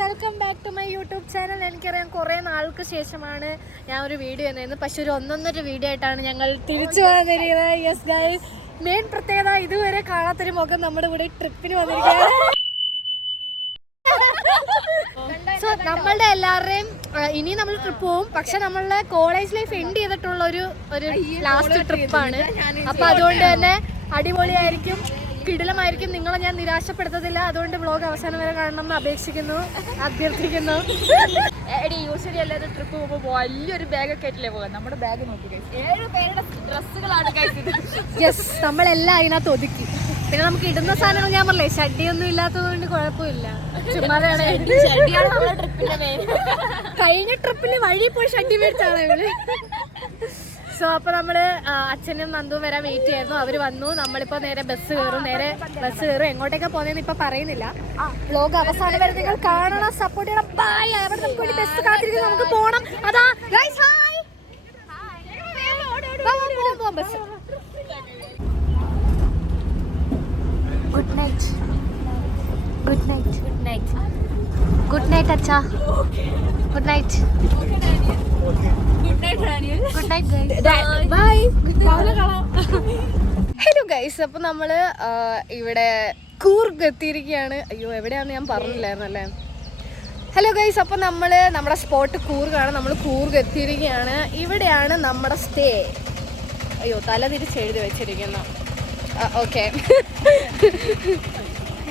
Welcome back to my YouTube channel. എനിക്കറിയാം കുറേ നാൾക്ക് ശേഷമാണ് ഞാൻ ഒരു വീഡിയോ ചെയ്യുന്നത്. പക്ഷെ ഒരു ഒന്നൊന്നര വീഡിയോ ആയിട്ടാണ് ഞങ്ങൾ തിരിച്ചു വന്നിരിക്കുന്നത്. യെസ് ഗൈസ്, മെയിൻ പ്രത്യേകത ഇതുവരെ കാണാത്തൊരു മുഖം നമ്മുടെ ഇവിടെ ട്രിപ്പിന് വന്നിരിക്കുകയാണ്. സോ നമ്മളുടെ എല്ലാവരുടെയും ഇനി നമ്മൾ ട്രിപ്പ് പോവും. പക്ഷെ നമ്മളുടെ കോളേജ് ലൈഫ് എൻഡ് ചെയ്തിട്ടുള്ള ഒരു ലാസ്റ്റ് ട്രിപ്പാണ്. അപ്പൊ അതുകൊണ്ട് തന്നെ അടിപൊളിയായിരിക്കും, കിടിലമായിരിക്കും. നിങ്ങളെ ഞാൻ നിരാശപ്പെടുത്തത്തില്ല. അതുകൊണ്ട് വ്ളോഗ് അവസാനം വരെ കാണണമെന്ന് അഭ്യർത്ഥിക്കുന്നു. യൂഷ്വലി എല്ലാവരും ട്രിപ്പ് പോകുമ്പോൾ വലിയൊരു ബാഗൊക്കെ ആയിട്ടില്ലേ പോകാം. നമ്മുടെ ബാഗ് നോക്കി 7 പേരുടെ ഡ്രസ്സുകളാണ് കഴിച്ചത്. യെസ്, നമ്മളെല്ലാം അതിനകത്ത് ഒതുക്കി. പിന്നെ നമുക്ക് ഇടുന്ന സാധനങ്ങൾ ഞാൻ പറഞ്ഞേ ഷഡ്ഡിയൊന്നും ഇല്ലാത്തതുകൊണ്ട് കുഴപ്പമില്ല. ചുമ്മാതാണ് കഴിഞ്ഞ ട്രിപ്പിന് വഴി പോയി ഷഡ്ഡി മേടിച്ചാണ് ഇവള്. സോ അപ്പൊ നമ്മള് അച്ഛനും നന്ദുവും വരാൻ വെയിറ്റ് ചെയ്യായിരുന്നു. അവര് വന്നു. നമ്മളിപ്പോ നേരെ ബസ് കയറും. എങ്ങോട്ടേക്കാ പോകുന്നതെന്ന് ഇപ്പൊ പറയുന്നില്ല. വ്ലോഗ് അവസാനം വരെ നിങ്ങൾ കാണണം, സപ്പോർട്ട് ചെയ്യണം. ബൈ. അവിടെ നമുക്ക് വേണ്ടി ബസ് കാത്തിരിക്കുന്നു, നമുക്ക് പോണം. അതാ guys, hi. Bus. Good night. Good night. Good night. Good night അച്ഛാ. Good night. Good night guys. Bye. Hello guys, അപ്പൊ നമ്മള് ഇവിടെ കൂർഗ് എത്തിയിരിക്കുകയാണ്. അയ്യോ, എവിടെയാണെന്ന് ഞാൻ പറഞ്ഞില്ലായിരുന്നു അല്ലേ. ഹലോ ഗൈസ്, അപ്പൊ നമ്മള് നമ്മുടെ സ്പോട്ട് കൂർഗാണ്. നമ്മൾ കൂർഗ് എത്തിയിരിക്കുകയാണ്. ഇവിടെയാണ് നമ്മുടെ സ്റ്റേ. അയ്യോ, തല തിരിച്ച് എഴുതി വെച്ചിരിക്കുന്നു. ഓക്കെ,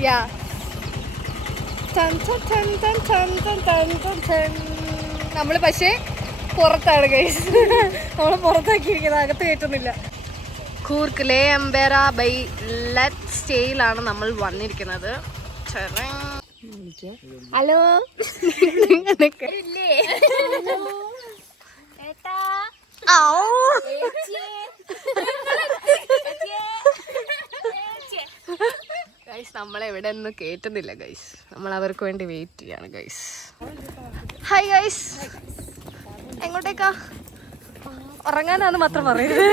യാ. നമ്മള് പക്ഷേ പുറത്താണ് ഗൈസ്. നമ്മൾ പുറത്താക്കിയിരിക്കുന്നത്, അകത്ത് കയറ്റുന്നില്ല. കൂർഗ് ലേ അംബേര ബൈ ലെറ്റ് സ്റ്റേയിലാണ് നമ്മൾ വന്നിരിക്കുന്നത്. ഹലോ. ഗൈസ്, നമ്മളെ ഇവിടെ ഒന്നും കേറ്റുന്നില്ല ഗൈസ്. നമ്മൾ അവർക്ക് വേണ്ടി വെയിറ്റ് ചെയ്യാണ് ഗൈസ്. ഹായ് ഗൈസ്, എങ്ങോട്ടേക്കാ? ഉറങ്ങാനാന്ന് മാത്രം പറയുന്നത്.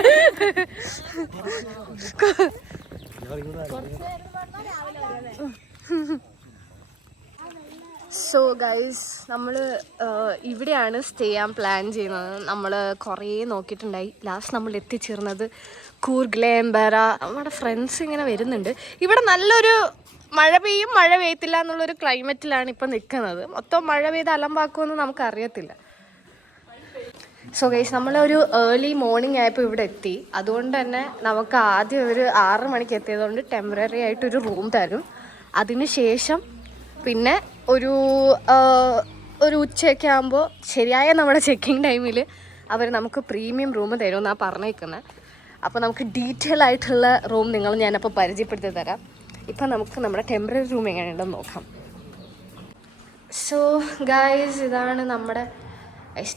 സോ ഗൈസ്, നമ്മൾ ഇവിടെയാണ് സ്റ്റേ ചെയ്യാൻ പ്ലാൻ ചെയ്യുന്നത്. നമ്മൾ കുറേ നോക്കിയിട്ടുണ്ടായി. ലാസ്റ്റ് നമ്മൾ എത്തിച്ചേർന്നത് കൂർഗ് ലേ അംബേര. നമ്മുടെ ഫ്രണ്ട്സ് ഇങ്ങനെ വരുന്നുണ്ട്. ഇവിടെ നല്ലൊരു മഴ പെയ്യും മഴ പെയ്യത്തില്ല എന്നുള്ളൊരു ക്ലൈമറ്റിലാണ് ഇപ്പം നിൽക്കുന്നത്. മൊത്തം മഴ പെയ്ത് അലമ്പാക്കുമെന്ന് നമുക്കറിയത്തില്ല. സോ ഗൈസ്, നമ്മളൊരു ഏർലി മോർണിംഗ് ആയപ്പോൾ ഇവിടെ എത്തി. അതുകൊണ്ട് തന്നെ നമുക്ക് ആദ്യം ഒരു 6 മണിക്ക് എത്തിയതുകൊണ്ട് ടെമ്പററി ആയിട്ടൊരു റൂം തരും. അതിന് ശേഷം പിന്നെ ഒരു ഉച്ചയൊക്കെ ആകുമ്പോൾ ശരിയായ നമ്മുടെ ചെക്കിങ് ടൈമിൽ അവർ നമുക്ക് പ്രീമിയം റൂം തരുമെന്നാണ് പറഞ്ഞേക്കുന്നത്. അപ്പോൾ നമുക്ക് ഡീറ്റെയിൽ ആയിട്ടുള്ള റൂം ഞാനപ്പോൾ പരിചയപ്പെടുത്തി തരാം. ഇപ്പം നമുക്ക് നമ്മുടെ ടെമ്പററി റൂം എങ്ങനെയുണ്ടെന്ന് നോക്കാം. സോ ഗൈസ്, ഇതാണ് നമ്മുടെ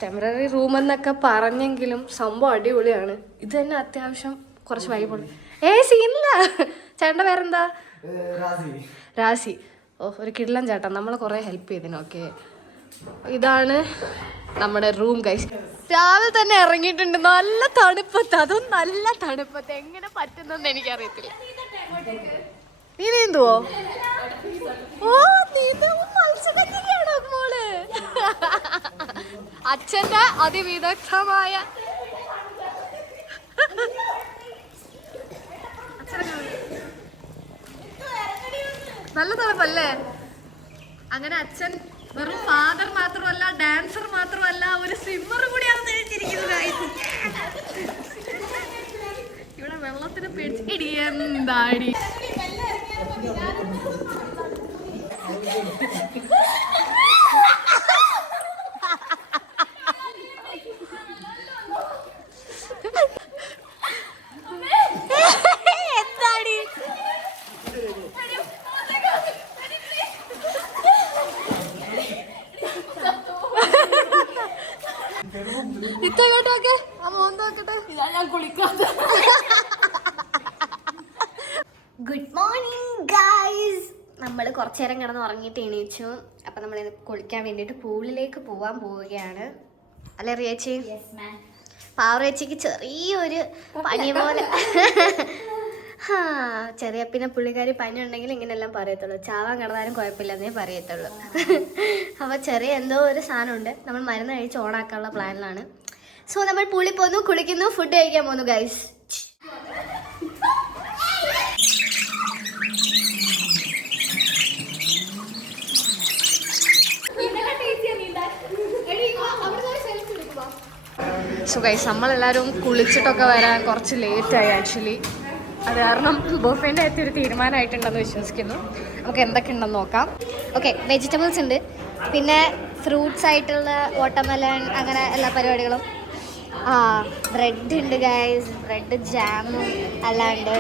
ടെമ്പററി റൂം എന്നൊക്കെ പറഞ്ഞെങ്കിലും സംഭവം അടിപൊളിയാണ്. ഇത് തന്നെ അത്യാവശ്യം കുറച്ച് വൈബുണ്ട്. സീനില്ല. ചേട്ടൻ്റെ പേരെന്താ? രാശി. ഓ, ഒരു കിടിലൻ ചേട്ടൻ, നമ്മളെ കുറേ ഹെൽപ്പ് ചെയ്തിന്. ഓക്കെ, ഇതാണ് നമ്മുടെ റൂം ഗൈസ്. രാവിലെ തന്നെ ഇറങ്ങിയിട്ടുണ്ട്. നല്ല തണുപ്പത്ത്, അതും നല്ല തണുപ്പത്ത്. എങ്ങനെ പറ്റുന്നെന്ന് എനിക്കറിയത്തില്ല. നീ നീന്തുവോ? ഓ, മത്സ്യബന്ധനയാണോ മോള്? അച്ഛന്റെ അതിവിദഗ്ധമായ നല്ല തണുപ്പല്ലേ? അങ്ങനെ അച്ഛൻ വെറും ഫാദർ മാത്രമല്ല, ഡാൻസർ മാത്രമല്ല, ഒരു സ്വിമ്മർ കൂടിയാണ് തെളിച്ചിരിക്കുന്നത്. ഇവിടെ വെള്ളത്തിന് പേടിച്ച് എന്താടി. Good morning guys. നമ്മൾ കുറച്ചു നേരം കിടന്ന് ഉറങ്ങിയിട്ട് എണീച്ചു. അപ്പം നമ്മൾ കുളിക്കാൻ വേണ്ടിയിട്ട് പൂളിലേക്ക് പോവുകയാണ്. അല്ലേ റിയേച്ചി? പാവറേച്ചിക്ക് ചെറിയൊരു പനി പോലെ ചെറിയ പിന്നെ പുള്ളിക്കാരി പനി ഉണ്ടെങ്കിൽ ഇങ്ങനെയെല്ലാം പറയത്തുള്ളൂ. ചാവാൻ കിടന്നാലും കുഴപ്പമില്ലെന്നേ പറയത്തുള്ളൂ. അപ്പോൾ ചെറിയ എന്തോ ഒരു സാധനമുണ്ട്. നമ്മൾ മരുന്ന് കഴിച്ച് ഓണാക്കാനുള്ള പ്ലാനിലാണ്. സോ നമ്മൾ പുള്ളി പോന്നു, കുളിക്കുന്നു, ഫുഡ് കഴിക്കാൻ പോന്നു ഗൈസ്. സോ ഗൈസ് നമ്മളെല്ലാവരും കുളിച്ചിട്ടൊക്കെ വരാൻ കുറച്ച് ലേറ്റായി ആക്ച്വലി. അത് കാരണം ബൊഫേൻ്റെ അകത്ത് ഒരു തീരുമാനമായിട്ടുണ്ടെന്ന് വിശ്വസിക്കുന്നു. നമുക്ക് എന്തൊക്കെ ഉണ്ടെന്ന് നോക്കാം. ഓക്കെ, വെജിറ്റബിൾസ് ഉണ്ട്, പിന്നെ ഫ്രൂട്ട്സ് ആയിട്ടുള്ള വാട്ടർമെലൺ, അങ്ങനെ എല്ലാ പരിപാടികളും. ബ്രെഡ് ഉണ്ട് ഗൈസ്, ബ്രെഡ് ജാമും അല്ലാണ്ട്.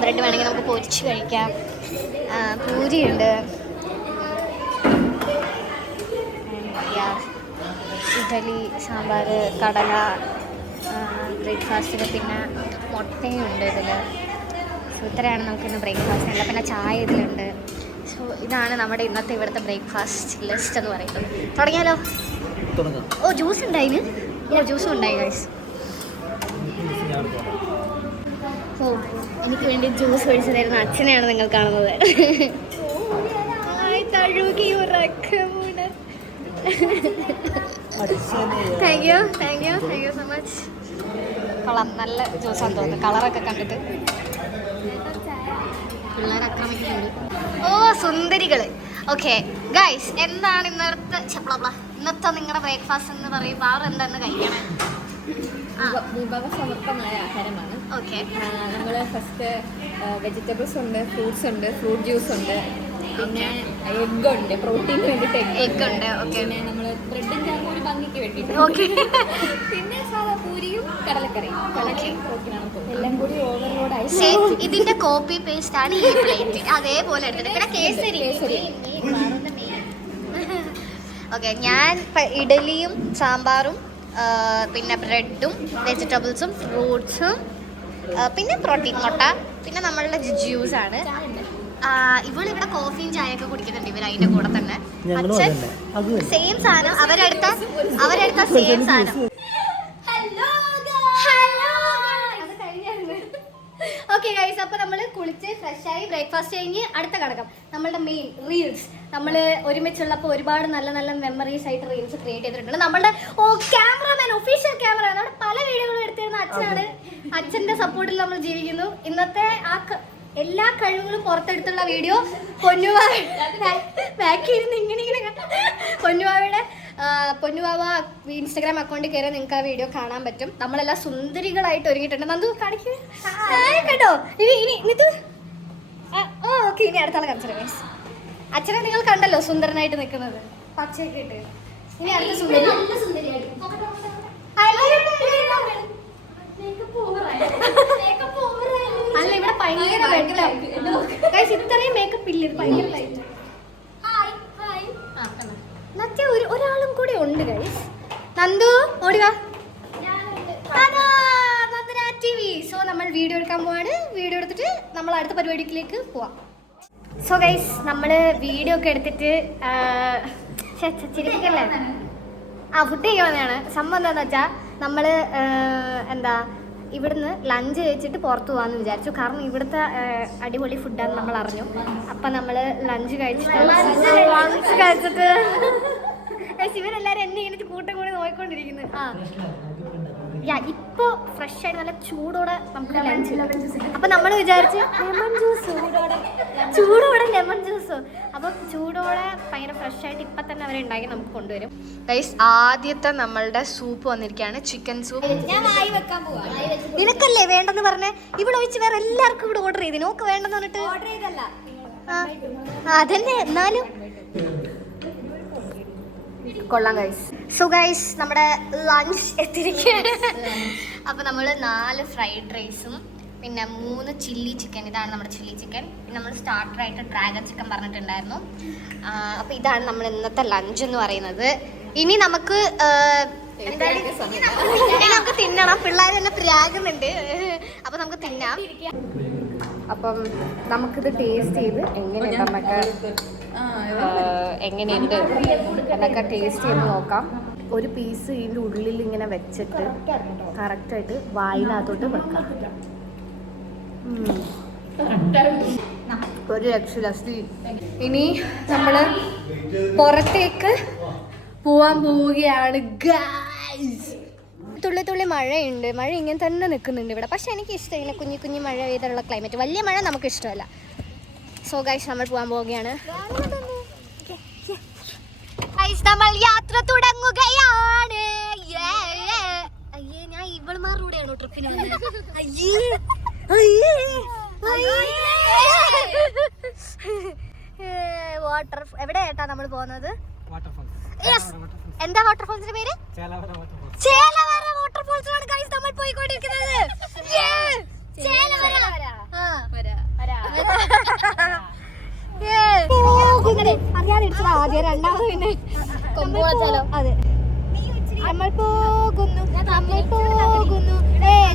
ബ്രെഡ് വേണമെങ്കിൽ നമുക്ക് പൊരിച്ച് കഴിക്കാം. പൂരി ഉണ്ട്, ഇഡലി, സാമ്പാർ, കടല ബ്രേക്ക്ഫാസ്റ്റിന്, പിന്നെ മുട്ടയും ഉണ്ട് ഇതിൽ. സോ ഇത്രയാണ് നമുക്കിന്ന് ബ്രേക്ക്ഫാസ്റ്റിനുള്ള. പിന്നെ ചായ ഇതിലുണ്ട്. സോ ഇതാണ് നമ്മുടെ ഇന്നത്തെ ഇവിടുത്തെ ബ്രേക്ക്ഫാസ്റ്റ് ലിസ്റ്റ് എന്ന് പറയുന്നത്. തുടങ്ങിയാലോ? ഓ ജ്യൂസ് ഉണ്ടായിന്. ഓ ജ്യൂസും ഉണ്ടായി ഗൈസ്. ഓ എനിക്ക് വേണ്ടി ജ്യൂസ് ഒഴിച്ചു തരുന്ന അച്ഛനെയാണ് നിങ്ങൾ കാണുന്നത്. തഴുകി ഉറക്കമുണ. Thank you so much. കൊള്ളാം, നല്ല ജ്യൂസാന്ന് തോന്നുന്നു കളറൊക്കെ കണ്ടിട്ട്. പിള്ളേർ ആക്രമിക്കുന്നുണ്ട്. ഓ സുന്ദരികൾ. ഓക്കെ ഗൈസ്, എന്താണ് ഇന്നത്തെ നിങ്ങളുടെ ബ്രേക്ക്ഫാസ്റ്റ് എന്ന് പറയുമ്പോൾ ആറ് എന്താന്ന് കഴിക്കണം? വിഭവസമൃദ്ധമായ ആഹാരമാണ്. ഓക്കെ, നമ്മൾ ഫസ്റ്റ് വെജിറ്റബിൾസ് ഉണ്ട്, ഫ്രൂട്ട്സ് ഉണ്ട്, ഫ്രൂട്ട് ജ്യൂസ് ഉണ്ട്, പിന്നെ എഗ് ഉണ്ട്, പ്രോട്ടീന് വേണ്ടിയിട്ട് എഗ് ഉണ്ട്. ഓക്കെ, പിന്നെ നമ്മൾ ബ്രെഡും ജാമും ഒരു ഭംഗിക്ക് വേണ്ടിയിട്ട്. ഓക്കെ, പിന്നെ സാധാ പൂരിയും കടലക്കറിയും. പ്രോട്ടീനാണ്, എല്ലാം കൂടി ഓവർലോഡായി. ഇതിന്റെ കോപ്പി പേസ്റ്റ് ആണ് ഈ പ്ലേറ്റ്. അതേപോലെ എടുത്തിട്ട് പിന്നെ കേസരി. ഓക്കെ, ഞാൻ ഇഡലിയും സാമ്പാറും പിന്നെ ബ്രെഡും വെജിറ്റബിൾസും ഫ്രൂട്ട്സും പിന്നെ പ്രോട്ടീൻ മുട്ട, പിന്നെ നമ്മളുടെ ജ്യൂസാണ്. ഇവളിവിടെ കോഫിയും ചായയൊക്കെ കുടിക്കുന്നുണ്ട് ഇവർ അതിന്റെ കൂടെ തന്നെ. അച്ഛൻ സെയിം സാധനം, അവരെടുത്ത സെയിം സാധനം. ഓക്കെ ഗൈസ്, അപ്പോൾ നമ്മൾ കുളിച്ച് ഫ്രഷായി ബ്രേക്ക്ഫാസ്റ്റ് കഴിഞ്ഞ് അടുത്ത കടക്കാം നമ്മളുടെ മെയിൻ റീൽസ്. നമ്മൾ ഒരുമിച്ചുള്ളപ്പോൾ ഒരുപാട് നല്ല നല്ല മെമ്മറീസ് ആയിട്ട് റീൽസ് ക്രിയേറ്റ് ചെയ്തിട്ടുണ്ട്. നമ്മളുടെ ക്യാമറമാൻ, ഒഫീഷ്യൽ ക്യാമറമാൻ, നമ്മുടെ പല വീഡിയോകളും എടുത്തിരുന്ന അച്ഛനാണ്. അച്ഛൻ്റെ സപ്പോർട്ടിൽ നമ്മൾ ജീവിക്കുന്നു. ഇന്നത്തെ എല്ലാ കഴിവുകളും പുറത്തെടുത്തുള്ള വീഡിയോ പൊന്നുവാവ ബാക്കിയിരുന്ന് ഇങ്ങനെ പൊന്നുവാവ ഇൻസ്റ്റാഗ്രാം അക്കൗണ്ടിൽ കയറി നിങ്ങൾക്ക് ആ വീഡിയോ കാണാൻ പറ്റും. നമ്മളെല്ലാം സുന്ദരികളായിട്ട് ഒരുങ്ങിയിട്ടുണ്ട്. നന്ദു കാണിക്കുക കേട്ടോ. ഓക്കെ, ഇനി അടുത്ത ആൾ കാണിച്ചു. അച്ഛനെ നിങ്ങൾ കണ്ടല്ലോ സുന്ദരനായിട്ട് നിൽക്കുന്നത്, പച്ചയൊക്കെ ഇട്ട്. ഇനി അടുത്ത സുന്ദരി. അല്ല, ഇവിടെ ഭയങ്കര വെട്ടം. ഇത്രയും മേക്കപ്പ് ഇല്ല, ഭയങ്കര ലൈറ്റ്. മറ്റേ ഒരാളും കൂടെ ഉണ്ട് ഗൈസ്. നന്ദു ഓടിവാ. സോ നമ്മൾ വീഡിയോ എടുക്കാൻ പോവാണ്. വീഡിയോ എടുത്തിട്ട് നമ്മൾ അടുത്ത പരിപാടിയിലേക്ക് പോവാം. സോ ഗൈസ്, നമ്മൾ വീഡിയോ ഒക്കെ എടുത്തിട്ട് ചിരിപ്പിക്കല്ലേ, ഫുഡ് കഴിക്കണമെന്നാണ് സംഭവം. എന്താണെന്ന് വെച്ചാൽ നമ്മൾ ഇവിടുന്ന് ലഞ്ച് കഴിച്ചിട്ട് പുറത്ത് പോകാമെന്ന് വിചാരിച്ചു. കാരണം ഇവിടുത്തെ അടിപൊളി ഫുഡാന്ന് നമ്മൾ അറിഞ്ഞു. അപ്പം നമ്മൾ ലഞ്ച് കഴിച്ചിട്ട് ഇവരെല്ലാവരും എന്നെ ഇങ്ങനെ കൂട്ടം കൂടി നോക്കിക്കൊണ്ടിരിക്കുന്നു. ഇപ്പോൾ ഫ്രഷ് ആയിട്ട് നല്ല ചൂടോടെ നമുക്ക് ലഞ്ച്. അപ്പം നമ്മൾ വിചാരിച്ച് ലെമൺ ജ്യൂസ്, ചൂടോടെ ലെമൺ ജ്യൂസ്. അപ്പം ചൂടോടെ ഭയങ്കര ഫ്രഷ് ആയിട്ട് ഇപ്പം തന്നെ അവരെ ഉണ്ടാക്കി നമുക്ക് കൊണ്ടുവരും. ഗൈസ്, ആദ്യത്തെ നമ്മളുടെ സൂപ്പ് വന്നിരിക്കുകയാണ്, ചിക്കൻ സൂപ്പ്. ഞാൻ വായി വെക്കാൻ പോവാ. നിനക്കല്ലേ വേണ്ടെന്ന് പറഞ്ഞേ? ഇവിടെ ഒഴിച്ച് വേറെ എല്ലാവർക്കും ഇവിടെ ഓർഡർ ചെയ്ത്, നോക്ക് വേണ്ടെന്ന് പറഞ്ഞിട്ട്. ഓർഡർ ചെയ്തല്ല, അതന്നെ. എന്നാലും കൊള്ളാം ഗൈസ്. സോ ഗൈസ്, നമ്മുടെ ലഞ്ച് എത്തിയിരിക്കുകയാണ്. അപ്പോൾ നമ്മൾ 4 ഫ്രൈഡ് റൈസും പിന്നെ 3 ചില്ലി ചിക്കൻ. ഇതാണ് നമ്മുടെ ചില്ലി ചിക്കൻ. പിന്നെ നമ്മൾ സ്റ്റാർട്ടറായിട്ട് ഡ്രാഗൺ ചിക്കൻ പറഞ്ഞിട്ടുണ്ടായിരുന്നു. അപ്പോൾ ഇതാണ് നമ്മൾ ഇന്നത്തെ ലഞ്ച് എന്ന് പറയുന്നത്. ഇനി നമുക്ക് നമുക്ക് തിന്നണം. പിള്ളേർ തന്നെ പ്രാകുന്നുണ്ട്. അപ്പോൾ നമുക്ക് തിന്നാം. അപ്പം നമുക്കിത് ടേസ്റ്റ് ചെയ്ത് എങ്ങനെയുണ്ട് എന്നൊക്കെ ടേസ്റ്റ് ചെയ്ത് നോക്കാം. ഒരു പീസ് ഇതിൻ്റെ ഉള്ളിൽ ഇങ്ങനെ വെച്ചിട്ട് കറക്റ്റായിട്ട് വായിനകത്തോട്ട് വെക്കാം. ഒരു രക്ഷയില്ല. ഇനി നമ്മള് പുറത്തേക്ക് പോവാൻ പോവുകയാണ് ഗൈസ്. തുള്ളി തുള്ളി മഴയുണ്ട്. മഴ ഇങ്ങനെ തന്നെ നിൽക്കുന്നുണ്ട് ഇവിടെ. പക്ഷെ എനിക്ക് ഇഷ്ടമില്ല കുഞ്ഞു കുഞ്ഞു മഴ പെയ്തുള്ള ക്ലൈമറ്റ്. വലിയ മഴ നമുക്ക് ഇഷ്ടമല്ല. സോ ഗൈസ് നമ്മൾ പോകാൻ പോവുകയാണ്. നമ്മൾ യാത്ര തുടങ്ങുകയാണ്. അയ്യേ, ഞാൻ ഇവളുമാരുടെ ട്രിപ്പിന് വാട്ടർ എവിടെ ഏട്ടാ നമ്മൾ പോകുന്നത്? എന്താ വാട്ടർഫോൾസിന്റെ പേര്? ചേലവര വാട്ടർഫോൾസിലാണ് ഗൈസ് നമ്മൾ പോയിക്കൊണ്ടിരിക്കുന്നത്. അറിയാതിരിച്ചതാ ആദ്യം, രണ്ടാമത് പിന്നെ കൊമ്പോളച്ചാലോ. അതെ, നമ്മൾ പോകുന്നു, നമ്മൾ പോകുന്നു,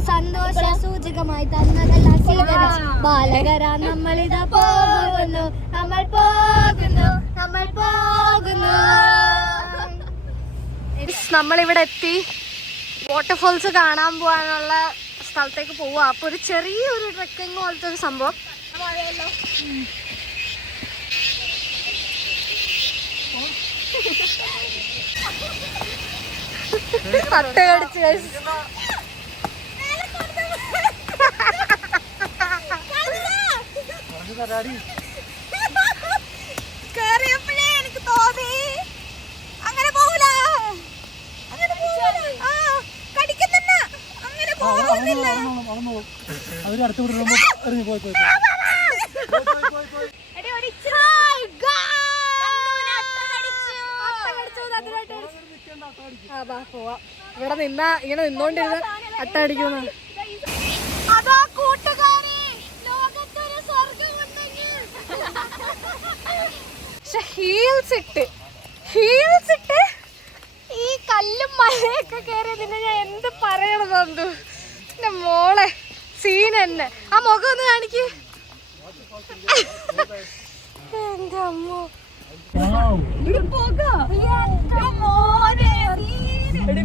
സന്തോഷ സൂചകമായി തന്നതല്ല സ്വീകരിച്ച് ബാലകര നമ്മളിതാ പോകുന്നു, നമ്മൾ പോകുന്നു, നമ്മൾ പോകുന്നു. നമ്മളിവിടെ എത്തി. വാട്ടർഫോൾസ് കാണാൻ പോകാനുള്ള സ്ഥലത്തേക്ക് പോവുക. അപ്പൊ ഒരു ചെറിയൊരു ട്രെക്കിംഗ് പോലത്തെ ഒരു സംഭവം. പട്ട കടിച്ച് കേറിയപ്പോഴേ എനിക്ക് തോന്നി അങ്ങനെ പോകൂല, അങ്ങനെ കടിക്കുന്നില്ല, അങ്ങനെ പോകുന്നില്ല. ഇവിടെ നിന്നാ ഇങ്ങനെ നിന്നോണ്ടിരുന്ന അട്ടടിക്കുന്നു. അതാ കൂട്ടുകാരെ, ലോകത്തൊരു സ്വർഗമുണ്ടെങ്കിൽ. പക്ഷെ ഹീൽസ് ഇട്ട് ഈ കല്ലും മലയൊക്കെ കയറി നിന്നെ ഞാൻ എന്ത് പറയണം നന്ദു. എന്റെ മോളെ സീൻ തന്നെ. ആ മുഖം ഒന്ന് കാണിക്ക്. എന്റെ അമ്മോ,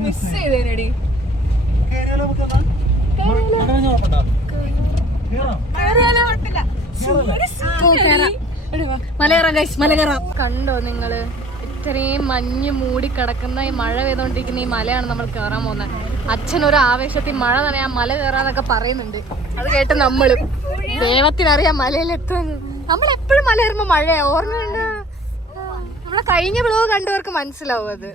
മിസ് ചെയ്തേനടി. മലകയറാം ഗൈസ്, മലകയറാം. കണ്ടോ നിങ്ങള്, ഇത്രയും മഞ്ഞ് മൂടി കിടക്കുന്ന ഈ മഴ പെയ്തോണ്ടിരിക്കുന്ന ഈ മലയാണ് നമ്മൾ കയറാൻ പോകുന്നത്. അച്ഛനൊരു ആവേശത്തിൽ മഴ നനയാൻ മല കയറാന്നൊക്കെ പറയുന്നുണ്ട്. അത് കേട്ട് നമ്മളും ദൈവത്തിനറിയാം മലയിലെത്തുന്നു. നമ്മളെപ്പോഴും മല കയറുമ്പോ മഴയാ. ഓർമ്മയുണ്ട്, നമ്മളെ കഴിഞ്ഞ വ്ലോഗ് കണ്ടവർക്ക് മനസ്സിലാവും അത്.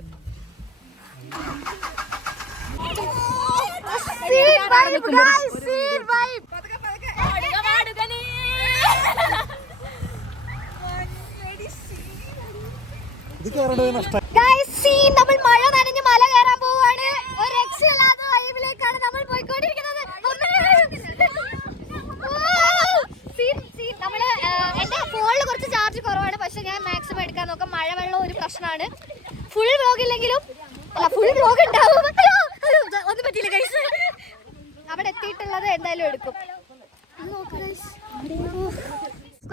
നമ്മൾ മഴ നനഞ്ഞ് മല കയറാൻ പോവാണ്. ഒരു രക്ഷയില്ലാത്ത വൈബിലേക്കാണ് നമ്മൾ പോയിക്കൊണ്ടിരിക്കുന്നത്. നമ്മള് എന്റെ ഫോണിൽ കുറച്ച് ചാർജ് കുറവാണ്, പക്ഷെ ഞാൻ മാക്സിമം എടുക്കാൻ നോക്കാം. മഴവെള്ളം ഒരു പ്രശ്നമാണ്. ഫുൾ വ്ലോഗ് ഇല്ലെങ്കിലും ഫുൾ വ്ലോഗ് ഉണ്ടാവും. ഒന്നും പറ്റിയില്ല ഗൈസ്. അവിടെ എത്തിയിട്ടുള്ളത് എന്തായാലും എടുക്കും.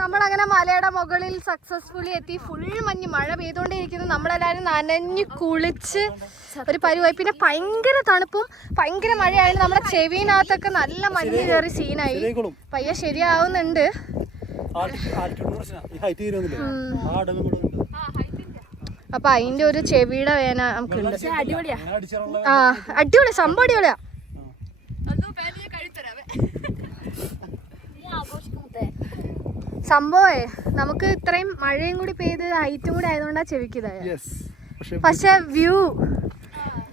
നമ്മളങ്ങനെ മലയുടെ മുകളിൽ സക്സസ്ഫുള്ളി എത്തി. ഫുൾ മഞ്ഞ്, മഴ പെയ്തുകൊണ്ടേയിരിക്കുന്നു. നമ്മളെല്ലാവരും നനഞ്ഞ് കുളിച്ച് ഒരു പരുവായി. പിന്നെ ഭയങ്കര തണുപ്പും ഭയങ്കര മഴയായാലും നമ്മുടെ ചെവിനകത്തൊക്കെ നല്ല മഞ്ഞ് കയറി സീനായി. പയ്യെ ശരിയാവുന്നുണ്ട്. അപ്പൊ അതിന്റെ ഒരു ചെവിയുടെ വേന നമുക്കുണ്ട്. ആ, അടിപൊളി സംഭവം, അടിപൊളിയാ. സംഭവേ നമുക്ക് ഇത്രയും മഴയും കൂടി പെയ്ത് ഹൈറ്റും കൂടി ആയതുകൊണ്ടാ ചെവിക്കിതായ. പക്ഷെ വ്യൂ,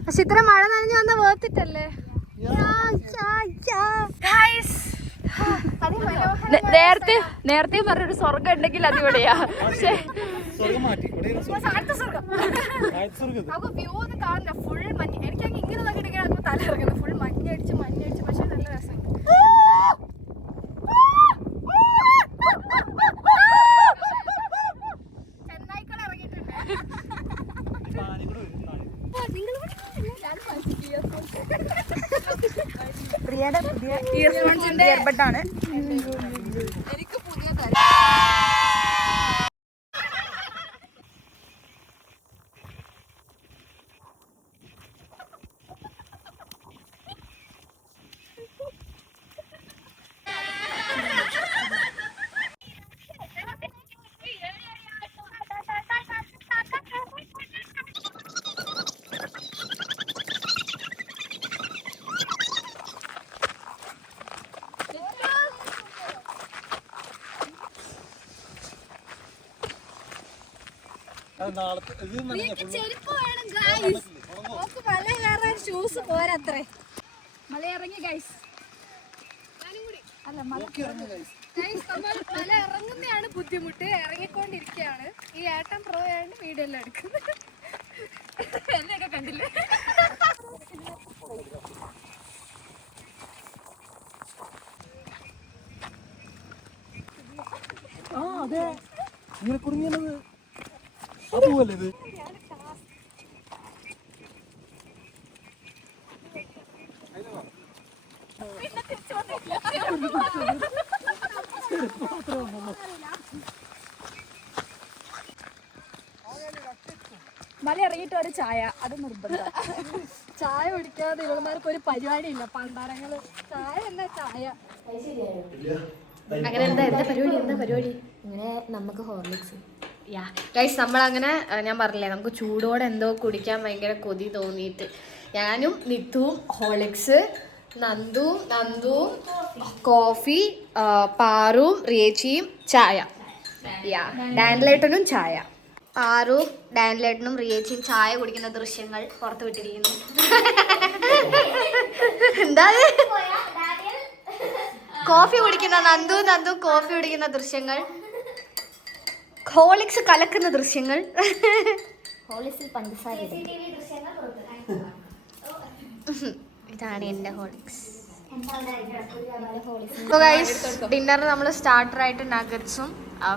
പക്ഷെ ഇത്ര മഴ നനഞ്ഞു വന്ന വേർത്തിട്ടല്ലേ. നേരത്തെ പറഞ്ഞൊരു സ്വർഗം ഉണ്ടെങ്കിൽ അതിവിടെയാ. പക്ഷെ വ്യൂ ഒന്നും കാണില്ല. ഫുൾ മഞ്ഞ്. എനിക്കങ്ങ് ഇങ്ങനെ നോക്കിയിട്ടാണ് തല ഇറങ്ങുന്നത്. ഫുൾ മഞ്ഞടിച്ച്. പക്ഷെ നല്ല രസം. ചെന്നൈക്കൾ ഇറങ്ങിയിട്ടുണ്ട്. പ്രിയയുടെ പുതിയ ഇയർഫോൺസിന്റെ ഇയർബഡാണ്. എനിക്ക് പുതിയ തരം. ചെരുപ്പ് വേണം ഗൈസ്. നമുക്ക് മല കയറാൻ ഷൂസ് പോരത്രേ. മല ഇറങ്ങി ഗൈസ്. അല്ല മല മല ഇറങ്ങുന്നതാണ് ബുദ്ധിമുട്ട്. ഇറങ്ങിക്കൊണ്ടിരിക്കുകയാണ്. ഈ ഏട്ടൻ പ്രോ ആയിട്ട് വീഡിയോ എല്ലാം എടുക്കുന്നത്. എന്നെയൊക്കെ കണ്ടില്ലേ? അതെ ഇങ്ങനെ കുടുങ്ങിയത് അതുപോലെ ഇത് മല ഇറങ്ങിയിട്ട് ഒരു ചായ, അത് നിർബന്ധം. ചായ കുടിക്കാതെ ഇവളുമാർക്ക് ഒരു പരിപാടി ഇല്ല. പണ്ടാരങ്ങള് ചായ എന്നാ ചായ. അങ്ങനെ എന്താ പരിപാടി ഇങ്ങനെ നമുക്ക് ഹോർലിക്സ്. യാ ഗൈസ്, നമ്മളങ്ങനെ ഞാൻ പറഞ്ഞില്ലേ നമുക്ക് ചൂടോടെ എന്തോ കുടിക്കാൻ ഭയങ്കര കൊതി തോന്നിയിട്ട് ഞാനും നിത്തുവും ഹോർലിക്സ്, നന്ദുവും കോഫി, പാറും റിയേച്ചിയും ചായ. യാ ഡാൻലേട്ടനും ചായ. പാറും ഡാൻലേട്ടനും റിയേച്ചിയും ചായ കുടിക്കുന്ന ദൃശ്യങ്ങൾ പുറത്തു വിട്ടിരിക്കുന്നു. എന്താ കോഫി കുടിക്കുന്ന നന്ദു കോഫി കുടിക്കുന്ന ദൃശ്യങ്ങൾ, ഹോളിക്സ് കലക്കുന്ന ദൃശ്യങ്ങൾ. ഇതാണ് എന്റെ ഹോളിക്സ്. ഡിന്നറിന് നമ്മൾ സ്റ്റാർട്ടറായിട്ട് നഗറ്റ്സും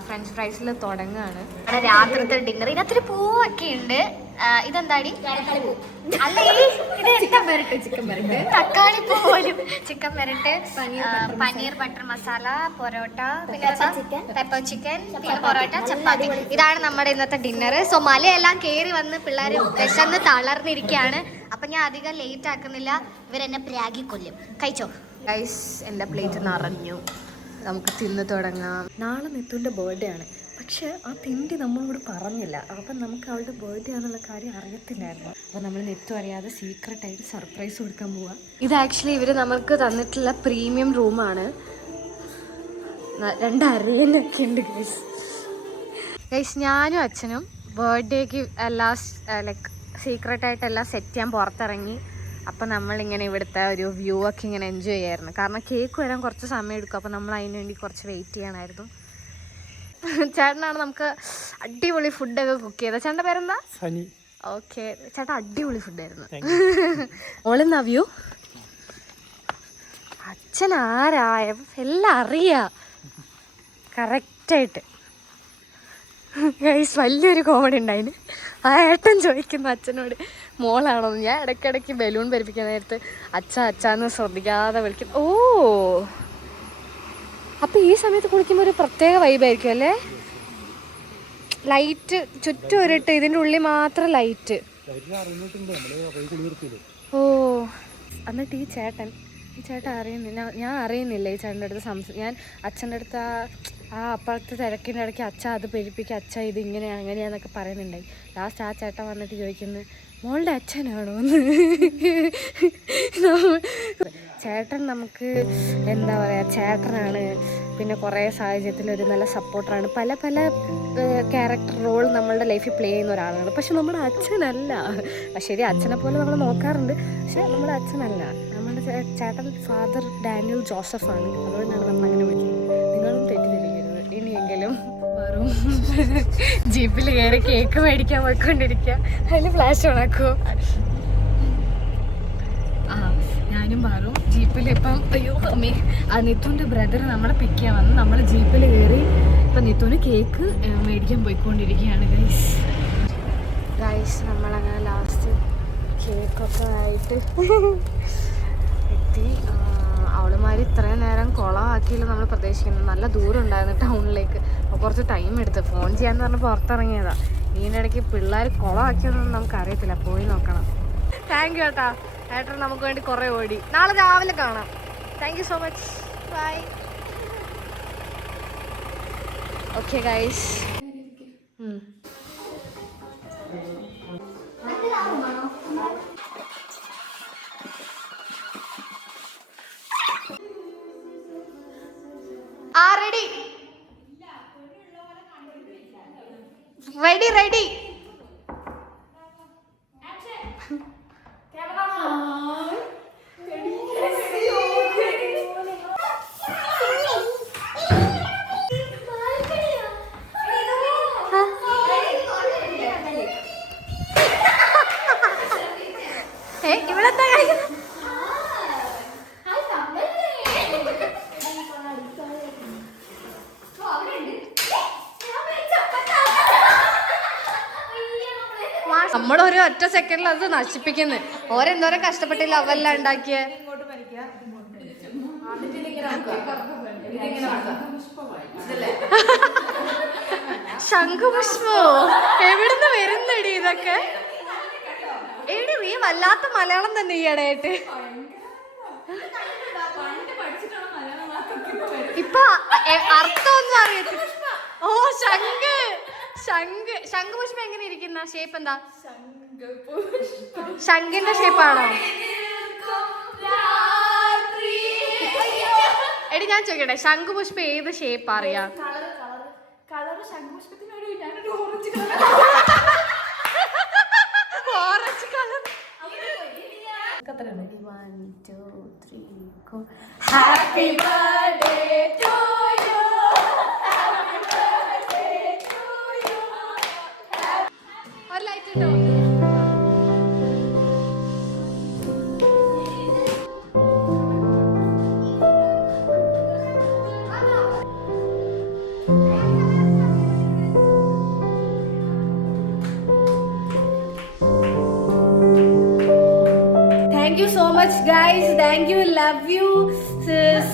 ഫ്രഞ്ച് ഫ്രൈസിൽ തുടങ്ങുകയാണ്. രാത്രിത്തെ ഡിന്നർ ഇതിനകത്തൊരു പൂവൊക്കെ ഉണ്ട്. ഇതെന്താടി? അല്ല, തക്കാളിപ്പൂ പോലും. ചിക്കൻ പെരട്ട്, paneer butter masala, parotta, pepper chicken, പിന്നെ പൊറോട്ട, ചപ്പാത്തി. ഇതാണ് നമ്മുടെ ഇന്നത്തെ ഡിന്നർ. സോ മലയെല്ലാം കയറി വന്ന് പിള്ളേർ വിശന്ന് തളർന്നിരിക്കുകയാണ്. അപ്പൊ ഞാൻ അധികം ലേറ്റ് ആക്കുന്നില്ല, ഇവരെന്നെ പ്രാഗി കൊല്ലും. കഴിച്ചോ ഗൈസ്. എൻ്റെ പ്ലേറ്റ് നിറഞ്ഞു, നമുക്ക് തിന്ന് തുടങ്ങാം. നാളെ നിത്തുവിൻ്റെ ബർത്ത്ഡേ ആണ്. പക്ഷെ ആ തിണ്ടി നമ്മളോട് പറഞ്ഞില്ല. അപ്പം നമുക്ക് അവളുടെ ബർത്ത്ഡേ ആണെന്നുള്ള കാര്യം അറിയത്തില്ലായിരുന്നു. അപ്പോൾ നമ്മൾ നെറ്റും അറിയാതെ സീക്രട്ടായിട്ട് സർപ്രൈസ് കൊടുക്കാൻ പോവാം. ഇത് ആക്ച്വലി ഇവർ നമുക്ക് തന്നിട്ടുള്ള പ്രീമിയം റൂമാണ്. 2 അരയനൊക്കെ ഉണ്ട് ഗൈസ്. ഞാനും അച്ഛനും ബർത്ത്ഡേക്ക് എല്ലാം ലൈക്ക് സീക്രട്ടായിട്ടെല്ലാം സെറ്റ് ചെയ്യാൻ പുറത്തിറങ്ങി. അപ്പം നമ്മളിങ്ങനെ ഇവിടുത്തെ ഒരു വ്യൂ ഒക്കെ ഇങ്ങനെ എൻജോയ് ചെയ്യായിരുന്നു. കാരണം കേക്ക് വരാൻ കുറച്ച് സമയം എടുക്കും. അപ്പം നമ്മൾ അതിന് വേണ്ടി കുറച്ച് വെയിറ്റ് ചെയ്യണമായിരുന്നു. ചേട്ടനാണ് നമുക്ക് അടിപൊളി ഫുഡൊക്കെ കുക്ക് ചെയ്തത്. ചേട്ടൻ്റെ പേരെന്താ? സനി. ഓക്കെ, ചേട്ടാ അടിപൊളി ഫുഡായിരുന്നു. ഓളെന്നാ വ്യൂ? അച്ഛൻ ആരായ എല്ലാം അറിയാം കറക്റ്റായിട്ട്. ഗൈസ്, വലിയൊരു കോമഡി ഉണ്ടായിന്. ആ ഏട്ടൻ ചോദിക്കുന്നു അച്ഛനോട് മോളാണോ. ഞാൻ ഇടയ്ക്കിടയ്ക്ക് ബലൂൺ പരിപ്പിക്കാൻ നേരത്ത് അച്ഛാന്ന് ശ്രദ്ധിക്കാതെ വിളിക്കും. ഓ, അപ്പം ഈ സമയത്ത് കുളിക്കുമ്പോൾ ഒരു പ്രത്യേക വൈബായിരിക്കും അല്ലേ? ലൈറ്റ് ചുറ്റും ഒരിട്ട്, ഇതിൻ്റെ ഉള്ളിൽ മാത്രം ലൈറ്റ്. ഓ, എന്നിട്ട് ഈ ചേട്ടൻ അറിയുന്നില്ല, ഞാൻ അറിയുന്നില്ല ഈ ചേട്ടൻ്റെ അടുത്ത് ഞാൻ അച്ഛൻ്റെ അടുത്ത് ആ അപ്പുറത്തെ തിരക്കിൻ്റെ ഇടയ്ക്ക് അച്ഛ അത് പെരിപ്പിക്കുക, അച്ഛ ഇത് ഇങ്ങനെയാണ് അങ്ങനെയാന്നൊക്കെ പറയുന്നുണ്ടായി. ലാസ്റ്റ് ആ ചേട്ടൻ വന്നിട്ട് ചോദിക്കുന്നത് മോളുടെ അച്ഛനാണോ എന്ന്. ചേട്ടൻ നമുക്ക് എന്താ പറയുക, ചേട്ടനാണ്. പിന്നെ കുറേ സാഹചര്യത്തിൽ ഒരു നല്ല സപ്പോർട്ടറാണ്. പല ക്യാരക്ടർ റോൾ നമ്മളുടെ ലൈഫിൽ പ്ലേ ചെയ്യുന്ന ഒരാളാണ്. പക്ഷെ നമ്മുടെ അച്ഛനല്ല. ശരി, അച്ഛനെ പോലെ നമ്മൾ നോക്കാറുണ്ട്, പക്ഷെ നമ്മുടെ അച്ഛനല്ല. നമ്മുടെ ചേട്ടൻ ഫാദർ ഡാനിയൽ ജോസഫാണ്. അതുകൊണ്ടാണ് നമ്മൾ അങ്ങനെ വിളിക്കുന്നത്. നിങ്ങളും തെറ്റിദ്ധരിക്കരുത് ഇനിയെങ്കിലും. വെറും ജീപ്പിൽ കയറി കേക്ക് മേടിക്കാൻ പോയിക്കൊണ്ടിരിക്കുക. അതിൽ ഫ്ലാഷ് ഓണാക്കുമോ? ആ, ഞാനും മാറും ജീപ്പിൽ. ഇപ്പം അയ്യോ അമ്മേ, ആ നിത്തുവിൻ്റെ ബ്രദർ നമ്മളെ പിക്ക് ചെയ്യാൻ വന്ന് നമ്മൾ ജീപ്പിൽ കയറി ഇപ്പം നിത്തുവിന് കേക്ക് മേടിക്കാൻ പോയിക്കൊണ്ടിരിക്കുകയാണ് ഗൈസ്. നമ്മളങ്ങനെ ലാസ്റ്റ് കേക്കൊക്കെ ആയിട്ട് എത്തി. അവളുമാർ ഇത്രയും നേരം കുളമാക്കിയില്ല നമ്മൾ പ്രതീക്ഷിക്കുന്നത്. നല്ല ദൂരം ഉണ്ടായിരുന്നു ടൗണിലേക്ക്. അപ്പോൾ കുറച്ച് ടൈം എടുത്ത് ഫോൺ ചെയ്യാന്ന് പറഞ്ഞ് പുറത്തിറങ്ങിയതാണ്. ഇതിൻ്റെ ഇടയ്ക്ക് പിള്ളേർ കുളമാക്കിയതൊന്നും നമുക്കറിയത്തില്ല, പോയി നോക്കണം. താങ്ക് യു ഏട്ടാ. ഏട്ടൻ നമുക്ക് വേണ്ടി കുറേ ഓടി. നാളെ രാവിലെ കാണാം. Thank you so much. Bye. Okay guys. ready നമ്മളൊരു ഒറ്റ സെക്കൻഡിൽ അത് നശിപ്പിക്കുന്നു. ഓരെന്തോരം കഷ്ടപ്പെട്ടില്ല അവെല്ലാം ഉണ്ടാക്കിയ. ശംഖുപുഷ്പോ എവിടുന്ന് വരുന്നടി ഇതൊക്കെ? എടി നീ വല്ലാത്ത മലയാളം തന്നെ ഈ ഇടയായിട്ട്. ഇപ്പൊ അർത്ഥമൊന്നും അറിയത്തില്ല. ഓ ശംഖ് ശംഖ് ശംഖുപുഷ്പം എങ്ങനെ ഇരിക്കുന്ന ഷേപ്പ് എന്താ? ശംഖിന്റെ ഷേപ്പാണോ? എടി ഞാൻ ചോദിക്കട്ടെ, ശംഖുപുഷ്പം ഏത് ഷേപ്പ് അറിയാം? Orange colour. 1 2 3 go. Happy birthday to you. Happy birthday to you. ഒരു ലൈറ്റ് ഇട്ടോ. Thank you so much guys, thank you, love you sis.